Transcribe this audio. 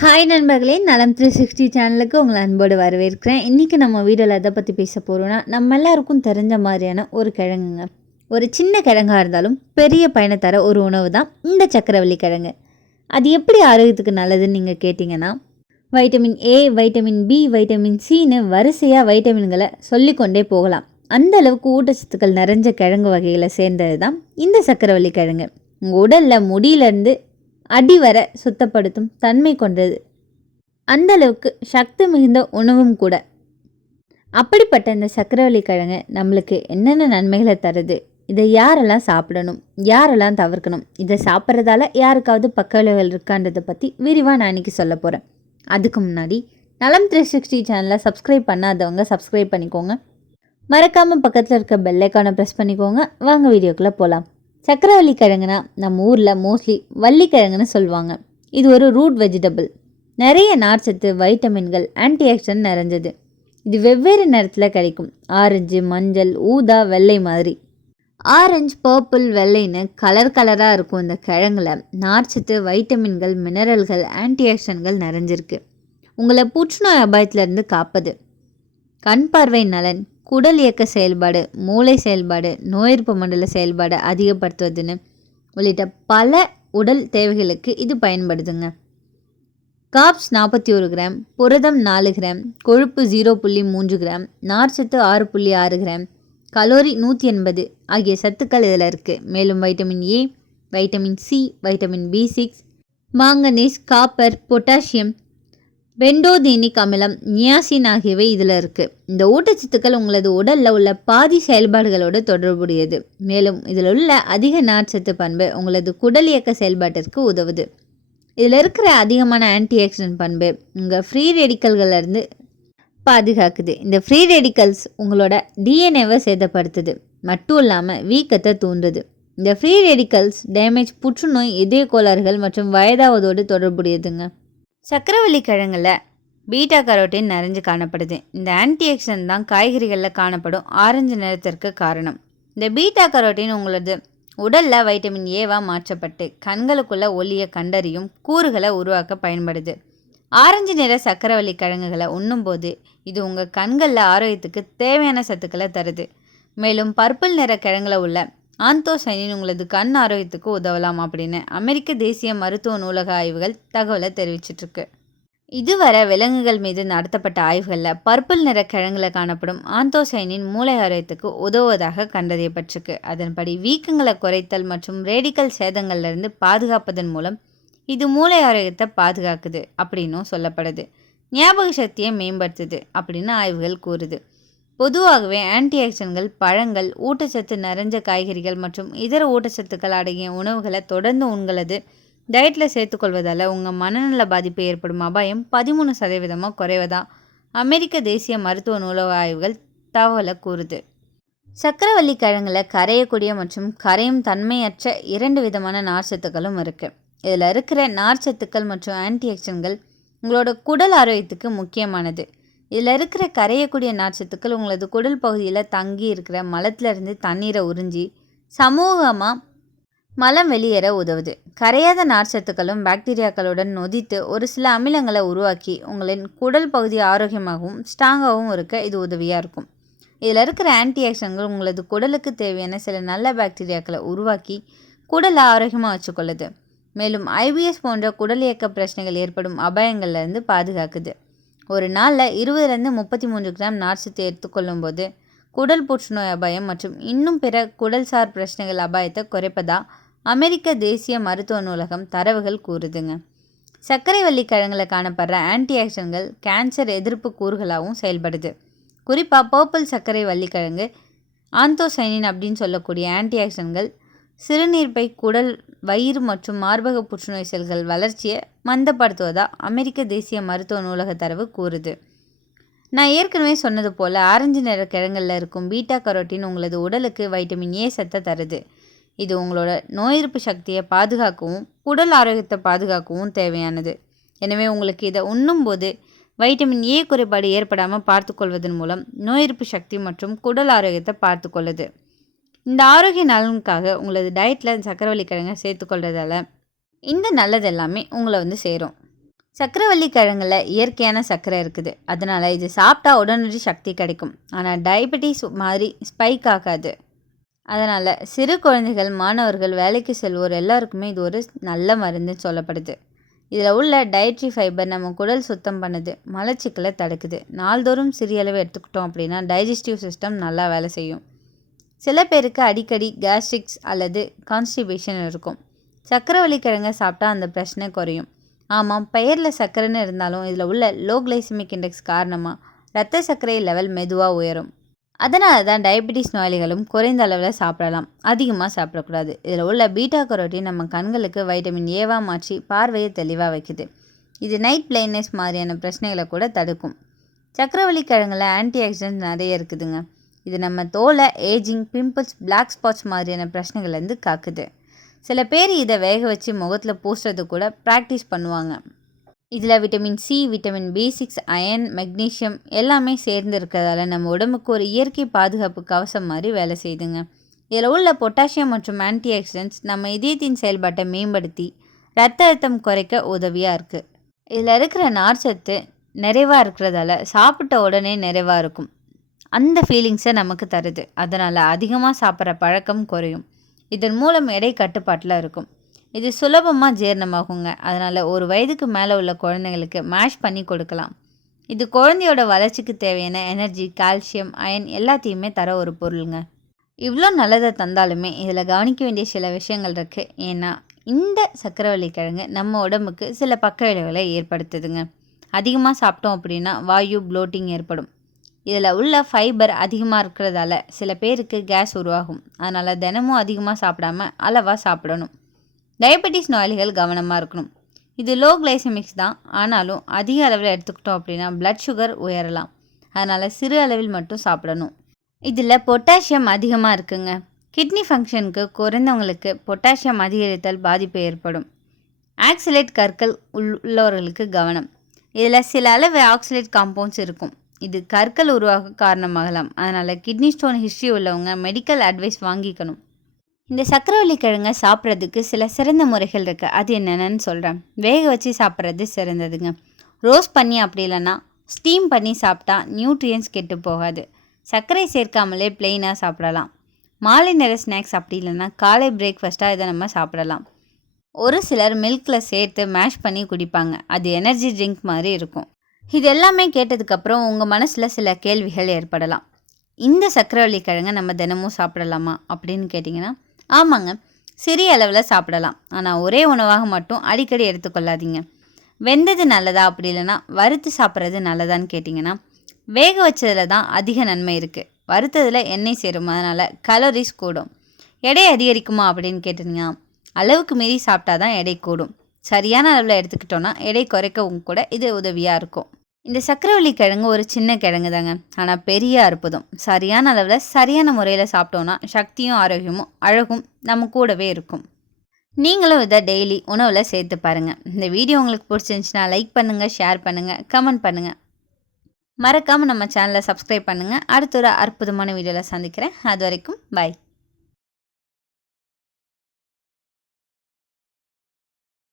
Hi நண்பர்களே, நலம் 360 சேனலுக்கு உங்களை அன்போடு வரவேற்கிறேன். இன்றைக்கி நம்ம வீடியோவில் எதை பற்றி பேச போகிறோன்னா, நம்ம எல்லாருக்கும் தெரிஞ்ச மாதிரியான ஒரு கிழங்குங்க. ஒரு சின்ன கிழங்காக இருந்தாலும் பெரிய பயனை தர ஒரு உணவு தான் இந்த சக்கரவள்ளி கிழங்கு. அது எப்படி ஆரோக்கியத்துக்கு நல்லதுன்னு நீங்கள் கேட்டிங்கன்னா, vitamin A, vitamin B, vitamin சின்னு வரிசையாக வைட்டமின்களை சொல்லிக்கொண்டே போகலாம். அந்த அளவுக்கு ஊட்டச்சத்துக்கள் நிறைஞ்ச கிழங்கு வகைகளை சேர்ந்தது தான் இந்த சக்கரவள்ளி கிழங்கு. உங்கள் உடலில் முடியிலேருந்து அடிவர சுத்தப்படுத்தும் தன்மை கொண்டது. அந்த அளவுக்கு சக்தி மிகுந்த உணவும் கூட. அப்படிப்பட்ட இந்த சக்கரவள்ளி கிழங்கு நம்மளுக்கு என்னென்ன நன்மைகளை தருது, இதை யாரெல்லாம் சாப்பிடணும், யாரெல்லாம் தவிர்க்கணும், இதை சாப்பிட்றதால யாருக்காவது பக்க விளைவுகள் இருக்கான்றதை பற்றி விரிவாக நான் இன்றைக்கி சொல்ல போகிறேன். அதுக்கு முன்னாடி நலம் 360 சேனலை சப்ஸ்கிரைப் பண்ணாதவங்க சப்ஸ்கிரைப் பண்ணிக்கோங்க. மறக்காமல் பக்கத்தில் இருக்க பெல் ஐக்கானை ப்ரெஸ் பண்ணிக்கோங்க. வாங்க வீடியோக்குள்ளே போகலாம். சக்கரவள்ளி கிழங்குனா நம்ம ஊரில் மோஸ்ட்லி வள்ளிக்கிழங்குன்னு சொல்லுவாங்க. இது ஒரு ரூட் வெஜிடபிள். நிறைய நார்ச்சத்து, வைட்டமின்கள், ஆன்டிஆக்சிடன்ட் நிறைஞ்சது. இது வெவ்வேறு நேரத்தில் கிடைக்கும். ஆரஞ்சு, மஞ்சள், ஊதா, வெள்ளை மாதிரி. ஆரஞ்சு, பர்பிள், வெள்ளைன்னு கலராக இருக்கும். இந்த கிழங்குல நார்ச்சத்து, வைட்டமின்கள், மினரல்கள், ஆன்டிஆக்சிடன்ட்கள் நிறைஞ்சிருக்கு. உங்களை புற்றுநோய் அபாயத்திலிருந்து காப்பது, கண் பார்வை நலன், குடல் இயக்க செயல்பாடு, மூளை செயல்பாடு, நோய் எதிர்ப்பு மண்டல செயல்பாடு அதிகப்படுத்துவதுன்னு உள்ளிட்ட பல உடல் தேவைகளுக்கு இது பயன்படுதுங்க. காப்ஸ் 41 கிராம், புரதம் 4 கிராம், கொழுப்பு 0.3 கிராம், நார்ச்சத்து 6.6 கிராம், கலோரி 180 ஆகிய சத்துக்கள் இதில் இருக்குது. மேலும் vitamin A, vitamin C, vitamin B6, manganese, copper, potassium, pantothenic அமிலம், நியாசின் ஆகியவை இதில் இருக்குது. இந்த ஊட்டச்சத்துக்கள் உங்களது உடலில் உள்ள பாதி செயல்பாடுகளோடு தொடர்புடையது. மேலும் இதில் உள்ள அதிக நார்ச்சத்து பண்பு உங்களது குடல் இயக்க செயல்பாட்டிற்கு உதவுது. இதில் இருக்கிற அதிகமான ஆன்டிஆக்சிடன்ட் பண்பு உங்கள் ஃப்ரீ ரேடிக்கல்களிலிருந்து பாதுகாக்குது. இந்த ஃப்ரீ ரேடிக்கல்ஸ் உங்களோட டிஎன்ஏவை சேதப்படுத்துது, மட்டும் இல்லாமல் வீக்கத்தை தூண்டுது. இந்த ஃப்ரீ ரேடிக்கல்ஸ் டேமேஜ் புற்றுநோய், இதய கோளாறுகள் மற்றும் வயதாவதோடு தொடர்புடையதுங்க. சக்கரவள்ளி கிழங்குல பீட்டா கரோட்டின் நிறைஞ்சு காணப்படுது. இந்த ஆன்டிஆக்சிடன்ட் தான் காய்கறிகளில் காணப்படும் ஆரஞ்சு நிறத்திற்கு காரணம். இந்த பீட்டா கரோட்டின் உங்களது உடலில் வைட்டமின் ஏவாக மாற்றப்பட்டு கண்களுக்குள்ள ஒளியை கண்டறியும் கூறுகளை உருவாக்க பயன்படுது. ஆரஞ்சு நிற சக்கரவள்ளி கிழங்குகளை உண்ணும்போது இது உங்கள் கண்களில் ஆரோக்கியத்துக்கு தேவையான சத்துக்களை தருது. மேலும் பர்பிள் நிற கிழங்குல உள்ள ஆந்தோசைனின் உங்களது கண் ஆரோக்கியத்துக்கு உதவலாம் அப்படின்னு அமெரிக்க தேசிய மருத்துவ நூலக ஆய்வுகள் தகவலை தெரிவிச்சிட்ருக்கு. இதுவரை விலங்குகள் மீது நடத்தப்பட்ட ஆய்வுகளில் பர்பிள் நிற கிழங்குல காணப்படும் ஆந்தோசைனின் மூளை ஆரோக்கியத்துக்கு உதவுவதாக கண்டறியப்பட்டிருக்கு. அதன்படி வீக்கங்களை குறைத்தல் மற்றும் ரேடிக்கல் சேதங்கள்லேருந்து பாதுகாப்பதன் மூலம் இது மூளை ஆரோக்கியத்தை பாதுகாக்குது அப்படின்னும் சொல்லப்படுது. ஞாபக சக்தியை மேம்படுத்துது அப்படின்னு ஆய்வுகள் கூறுது. பொதுவாகவே ஆன்டிஆக்சிடன்ட்கள் பழங்கள், ஊட்டச்சத்து நிறைஞ்ச காய்கறிகள் மற்றும் இதர ஊட்டச்சத்துக்கள் அடங்கிய உணவுகளை தொடர்ந்து உங்களது டயட்டில் சேர்த்துக்கொள்வதால் உங்கள் மனநல பாதிப்பு ஏற்படும் அபாயம் 13% குறைவதா அமெரிக்க தேசிய மருத்துவ நூலக ஆய்வுகள் தகவலை கூறுது. சக்கரவள்ளி கிழங்குல கரையக்கூடிய மற்றும் கரையும் தன்மையற்ற 2 விதமான நார்ச்சத்துக்களும் இருக்குது. இதில் இருக்கிற நார்ச்சத்துக்கள் மற்றும் ஆன்டிஆக்சிடன்ட்கள் உங்களோட குடல் ஆரோக்கியத்துக்கு முக்கியமானது. இதில் இருக்கிற கரையக்கூடிய நார்ச்சத்துக்கள் உங்களது குடல் பகுதியில் தங்கி இருக்கிற மலத்திலிருந்து தண்ணீரை உறிஞ்சி சமூகமாக மலம் வெளியேற உதவுது. கரையாத நார்ச்சத்துக்களும் பாக்டீரியாக்களுடன் நொதித்து ஒரு சில அமிலங்களை உருவாக்கி உங்களின் குடல் பகுதி ஆரோக்கியமாகவும் ஸ்ட்ராங்காகவும் இருக்க இது உதவியாக இருக்கும். இதில் இருக்கிற ஆன்டிஆக்சிடன்ட்கள் உங்களது குடலுக்கு தேவையான சில நல்ல பாக்டீரியாக்களை உருவாக்கி குடலை ஆரோக்கியமாக வச்சுக்கொள்ளுது. மேலும் IBS போன்ற குடல் இயக்க பிரச்சனைகள் ஏற்படும் அபாயங்கள்லேருந்து பாதுகாக்குது. ஒரு நாளில் 20-33 கிராம் நார்ச்சத்து எடுத்துக்கொள்ளும் போது குடல் புற்றுநோய் அபாயம் மற்றும் இன்னும் பிற குடல்சார் பிரச்சனைகள் அபாயத்தை குறைப்பதா அமெரிக்க தேசிய மருத்துவ நூலகம் தரவுகள் கூறுதுங்க. சர்க்கரைவள்ளி கிழங்குல காணப்படுற ஆன்டிஆக்சிடன்ட்கள் கேன்சர் எதிர்ப்பு கூறுகளாகவும் செயல்படுது. குறிப்பாக பர்பிள் சர்க்கரை வள்ளிக்கிழங்கு ஆந்தோசைனின் அப்படின்னு சொல்லக்கூடிய ஆன்டிஆக்சிடன்ட்கள் சிறுநீர்ப்பை, குடல், வயிறு மற்றும் மார்பக புற்றுநோய் செல்கள் வளர்ச்சியை மந்தப்படுத்துவதா அமெரிக்க தேசிய மருத்துவ நூலக தரவு கூறுது. நான் ஏற்கனவே சொன்னது போல் ஆரஞ்சு நிற கிழங்குல இருக்கும் பீட்டா கரோட்டின் உங்களது உடலுக்கு வைட்டமின் ஏ சத்தை தருது. இது உங்களோட நோய் எதிர்ப்பு சக்தியை பாதுகாக்கவும் குடல் ஆரோக்கியத்தை பாதுகாக்கவும் தேவையானது. எனவே உங்களுக்கு இதை உண்ணும்போது வைட்டமின் ஏ குறைபாடு ஏற்படாமல் பார்த்துக்கொள்வதன் மூலம் நோய் எதிர்ப்பு சக்தி மற்றும் குடல் ஆரோக்கியத்தை பார்த்துக்கொள்ளுது. இந்த ஆரோக்கிய நலனுக்காக உங்களது டயட்டில் சக்கரவள்ளி கிழங்கை சேர்த்துக்கொள்றதால இந்த நல்லது எல்லாமே உங்களை சேரும். சக்கரவள்ளி கிழங்குல இயற்கையான சர்க்கரை இருக்குது, அதனால் இது சாப்பிட்டா உடனடி சக்தி கிடைக்கும். ஆனால் டயபெட்டிஸ் மாதிரி ஸ்பைக் ஆகாது. அதனால் சிறு குழந்தைகள், மாணவர்கள், வேலைக்கு செல்வோர் எல்லாருக்குமே இது ஒரு நல்ல மருந்துன்னு சொல்லப்படுது. இதில் உள்ள டயட்ரி ஃபைபர் நம்ம குடல் சுத்தம் பண்ணுது, மலச்சிக்கலை தடுக்குது. நாள்தோறும் சிறிய அளவு எடுத்துக்கிட்டோம் அப்படின்னா டைஜஸ்டிவ் சிஸ்டம் நல்லா வேலை செய்யும். சில பேருக்கு அடிக்கடி கேஸ்ட்ரிக்ஸ் அல்லது கான்ஸ்டிபேஷன் இருக்கும். சக்கரவள்ளி கிழங்கை சாப்பிட்டா அந்த பிரச்சனை குறையும். ஆமாம், பெயரில் சர்க்கரைன்னு இருந்தாலும் இதில் உள்ள லோ கிளைசமிக் இண்டெக்ஸ் காரணமாக இரத்த சர்க்கரை லெவல் மெதுவாக உயரும். அதனால தான் டயபெட்டிஸ் நோயாளிகளும் குறைந்த அளவில் சாப்பிடலாம், அதிகமாக சாப்பிடக்கூடாது. இதில் உள்ள பீட்டா கரோட்டின் நம்ம கண்களுக்கு வைட்டமின் ஏவாக மாற்றி பார்வையை தெளிவாக வைக்குது. இது நைட் பிளைட்னஸ் மாதிரியான பிரச்சனைகளை கூட தடுக்கும். சக்கரவள்ளி கிழங்குல ஆன்டி ஆக்சிடென்ட் நிறைய இருக்குதுங்க. இது நம்ம தோலை ஏஜிங், பிம்பிள்ஸ், பிளாக் ஸ்பாட்ஸ் மாதிரியான பிரச்சனைகள்லேருந்து காக்குது. சில பேர் இதை வேக வச்சு முகத்தில் பூசுறது கூட ப்ராக்டிஸ் பண்ணுவாங்க. இதில் vitamin C, vitamin B6, iron, magnesium எல்லாமே சேர்ந்து இருக்கிறதால நம்ம உடம்புக்கு ஒரு இயற்கை பாதுகாப்பு கவசம் மாதிரி வேலை செய்யுதுங்க. இதில் உள்ள பொட்டாசியம் மற்றும் ஆன்டி ஆக்சிடென்ட்ஸ் நம்ம இதயத்தின் செயல்பாட்டை மேம்படுத்தி இரத்த அழுத்தம் குறைக்க உதவியாக இருக்குது. இதில் இருக்கிற நார்ச்சத்து நிறைவாக இருக்கிறதால சாப்பிட்ட உடனே நிறைவாக இருக்கும், அந்த ஃபீலிங்ஸை நமக்கு தருது. அதனால் அதிகமாக சாப்பிட்ற பழக்கம் குறையும். இதன் மூலம் எடை கட்டுப்பாட்டில் இருக்கும். இது சுலபமாக ஜீரணமாகுங்க. அதனால் ஒரு வயதுக்கு மேலே உள்ள குழந்தைங்களுக்கு மேஷ் பண்ணி கொடுக்கலாம். இது குழந்தையோட வளர்ச்சிக்கு தேவையான எனர்ஜி, கால்சியம், அயன் எல்லாத்தையுமே தர ஒரு பொருளுங்க. இவ்வளோ நல்லதை தந்தாலுமே இதில் கவனிக்க வேண்டிய சில விஷயங்கள் இருக்குது. ஏன்னா இந்த சக்கரவள்ளி கிழங்கு நம்ம உடம்புக்கு சில பக்க விளைவுகளை ஏற்படுத்துதுங்க. அதிகமாக சாப்பிட்டோம் அப்படின்னா வாயு, ப்ளோட்டிங் ஏற்படும். இதில் உள்ள ஃபைபர் அதிகமாக இருக்கிறதால சில பேருக்கு கேஸ் உருவாகும். அதனால் தினமும் அதிகமாக சாப்பிடாம அளவாக சாப்பிடணும். டயபெட்டிஸ் நோயாளிகள் கவனமாக இருக்கணும். இது லோ கிளைசமிக்ஸ் தான், ஆனாலும் அதிக அளவில் எடுத்துக்கிட்டோம் அப்படின்னா பிளட் சுகர் உயரலாம். அதனால் சிறு அளவில் மட்டும் சாப்பிடணும். இதில் பொட்டாசியம் அதிகமாக இருக்குங்க. கிட்னி ஃபங்க்ஷனுக்கு குறைந்தவங்களுக்கு பொட்டாசியம் அதிகரித்தல் பாதிப்பு ஏற்படும். ஆக்சிலேட் கற்கள் உள்ளவர்களுக்கு கவனம். இதில் சில அளவு ஆக்சிலேட் காம்பவுண்ட்ஸ் இருக்கும். இது கற்கள் உருவாக காரணமாகலாம். அதனால் கிட்னி ஸ்டோன் ஹிஸ்ட்ரி உள்ளவங்க மெடிக்கல் அட்வைஸ் வாங்கிக்கணும். இந்த சக்கரவள்ளி கிழங்கை சாப்பிட்றதுக்கு சில சிறந்த முறைகள் இருக்குது. அது என்னென்னு சொல்கிறேன். வேக வச்சு சாப்பிட்றது சிறந்ததுங்க. ரோஸ்ட் பண்ணி அப்படி இல்லைன்னா ஸ்டீம் பண்ணி சாப்பிட்டா நியூட்ரியன்ஸ் கெட்டு போகாது. சர்க்கரை சேர்க்காமலே பிளெயினாக சாப்பிடலாம். மாலை நேர ஸ்நாக்ஸ் அப்படி இல்லைன்னா காலை பிரேக்ஃபாஸ்ட்டாக இதை நம்ம சாப்பிடலாம். ஒரு சிலர் மில்கில் சேர்த்து மேஷ் பண்ணி குடிப்பாங்க. அது எனர்ஜி ட்ரிங்க் மாதிரி இருக்கும். இது எல்லாமே கேட்டதுக்கப்புறம் உங்கள் மனசில் சில கேள்விகள் ஏற்படலாம். இந்த சக்கரவள்ளி கிழங்கை நம்ம தினமும் சாப்பிடலாமா அப்படின்னு கேட்டிங்கன்னா, ஆமாங்க, சிறிய அளவில் சாப்பிடலாம். ஆனால் ஒரே உணவாக மட்டும் அடிக்கடி எடுத்துக்கொள்ளாதீங்க. வெந்தது நல்லதா அப்படி இல்லைன்னா வறுத்து சாப்பிட்றது நல்லதான்னு கேட்டிங்கன்னா, வேக வச்சதில் தான் அதிக நன்மை இருக்குது. வறுத்ததில் எண்ணெய் சேரும், அதனால் கலோரிஸ் கூடும். எடை அதிகரிக்குமா அப்படின்னு கேட்டிங்கன்னா, அளவுக்கு மீறி சாப்பிட்டா தான் எடை கூடும். சரியான அளவில் எடுத்துக்கிட்டோன்னா எடை குறைக்கவும் கூட இது உதவியாக இருக்கும். இந்த சக்கரவள்ளி கிழங்கு ஒரு சின்ன கிழங்கு தாங்க, ஆனால் பெரிய அற்புதம். சரியான அளவில் சரியான முறையில் சாப்பிட்டோன்னா சக்தியும் ஆரோக்கியமும் அழகும் நம்ம கூடவே இருக்கும். நீங்களும் இதை டெய்லி உணவில் சேர்த்து பாருங்கள். இந்த வீடியோ உங்களுக்கு பிடிச்சிருந்துச்சுன்னா லைக் பண்ணுங்கள், ஷேர் பண்ணுங்கள், கமெண்ட் பண்ணுங்கள். மறக்காமல் நம்ம சேனலை சப்ஸ்கிரைப் பண்ணுங்கள். அடுத்த ஒரு அற்புதமான வீடியோவில் சந்திக்கிறேன். அது வரைக்கும் பாய்.